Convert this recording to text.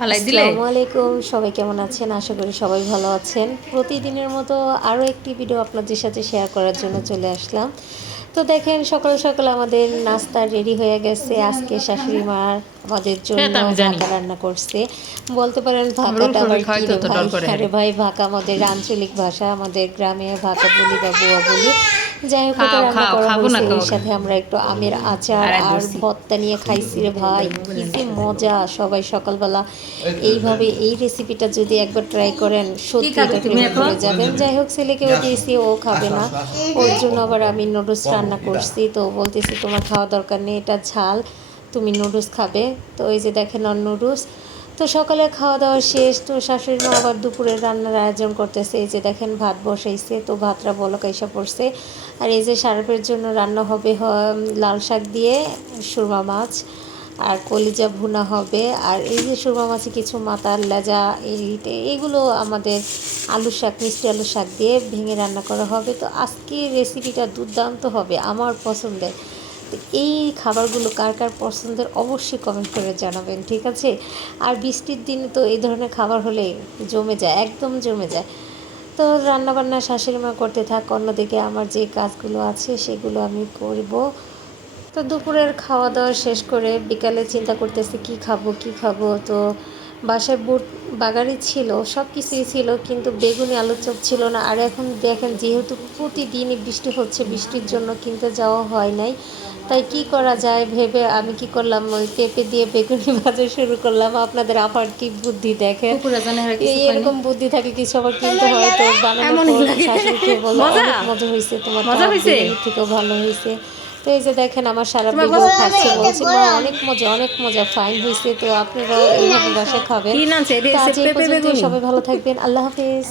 ফালাই দিলে। আসসালামু আলাইকুম, সবাই কেমন আছেন? আশা করি সবাই ভালো আছেন। প্রতিদিনের মতো আরও একটি ভিডিও আপনাদের সাথে শেয়ার করার জন্য চলে আসলাম। তো দেখেন, সকাল সকাল আমাদের নাস্তা রেডি হয়ে গেছে। আজকে শাশুড়ি মা আমাদের সেটা জন্য তো আমি জানি। ভাকা রান্না করছে। বলতে পারেন রোল ভাকাটা করবে আবার কী খাওয়াইতে রে তো ভাই? ডর করে আরে হ্যারে। ভাই, ভাকা আমাদের আঞ্চলিক ভাষা, আমাদের গ্রামে ভাকা বলি বা বুয়া বলি। যাই হোক, ওটা খাও রান্না খাও করা খাবো না হয়েছে। খাও। এর সাথে আমরা একটু আমের আচার আর আর ধরছি। ভর্তা নিয়ে খাইছি রে ভাই, কি যে মজা! সবাই সকালবেলা এইভাবে এই রেসিপিটা যদি একবার ট্রাই করেন, কি সত্যি খাবে এটা তুমি প্রেমে এখন? পড়ে যাবেন। যাই হোক, ছেলেকেও দিয়েছি, ও খাবে না। ওর জন্য আবার আমি নুডলস রান্না করছি। তো বলতেছি তোমার খাওয়া দরকার নেই, এটা ঝাল, তুমি নুডলস খাবে। তো এই যে দেখেন ওর নুডলস। তো সকালে খাওয়া দাওয়া শেষ। তো শাশুড়ি মা আবার দুপুরের রান্নার আয়োজন করতেছে। এই যে দেখেন ভাত বসাইছে, তো ভাতটা বলক এসে পড়ছে। আর এই যে সারাপের জন্য রান্না হবে লাল শাক দিয়ে সুরমা মাছ, আর কলিজা ভুনা হবে। আর এই যে সুরমা মাছে কিছু মাথার লেজা, এইগুলো আমাদের আলু শাক, মিষ্টি আলু শাক দিয়ে ভেঙে রান্না করা হবে। তো আজকের রেসিপিটা দুর্দান্ত হবে, আমার পছন্দের। তো এই খাবারগুলো কার কার পছন্দের অবশ্যই কমেন্ট করে জানাবেন, ঠিক আছে? আর বৃষ্টির দিনে তো এই ধরনের খাবার হলে জমে যায়, একদম জমে যায়। তো রান্নাবান্না শাশুড়ি মা করতে থাক, অন্যদিকে আমার যে কাজগুলো আছে সেগুলো আমি করব। তো দুপুরের খাওয়া দাওয়া শেষ করে বিকালে চিন্তা করতেছি কি খাবো কি খাবো। তো বাসায় বুট বাগারি ছিল, সব কিছুই ছিল, কিন্তু বেগুনি আলুর চপ ছিল না। আর এখন দেখেন, যেহেতু প্রতিদিনই বৃষ্টি হচ্ছে, বৃষ্টির জন্য কিনতে যাওয়া হয় নাই। তাই কি করা যায় ভেবে আমি কি করলাম, ওই পেঁপে দিয়ে বেগুনি ভাজা শুরু করলাম। আপনাদের আবার কি বুদ্ধি দেখেন! কুকুরা জানে হ্যাঁ এই কিছু কয়নি। এরকম বুদ্ধি থাকে, কিছু আবার কিনতে হয়। তো বানানোর এমনই পর লাগে। শাশুড়ি খেয়ে বললো মজা অনেক মজা হয়েছে, তোমারটা মজা হয়েছে। বিরিয়ানির থেকেও ভালো হয়েছে। তো এই যে দেখেন, আমার সারা তোমার বিবু পছন্দ খাচ্ছে, হয়েছে? বলছি মা অনেক মজা, অনেক মজা, ফাইন হয়েছে। তো আপনারাও এইভাবে বাসায় খাবেন। কি নামছে? তো আজ এই পেঁপে পর্যন্তই, বেগুনি। সবাই ভালো থাকবেন, আল্লাহ হাফেজ।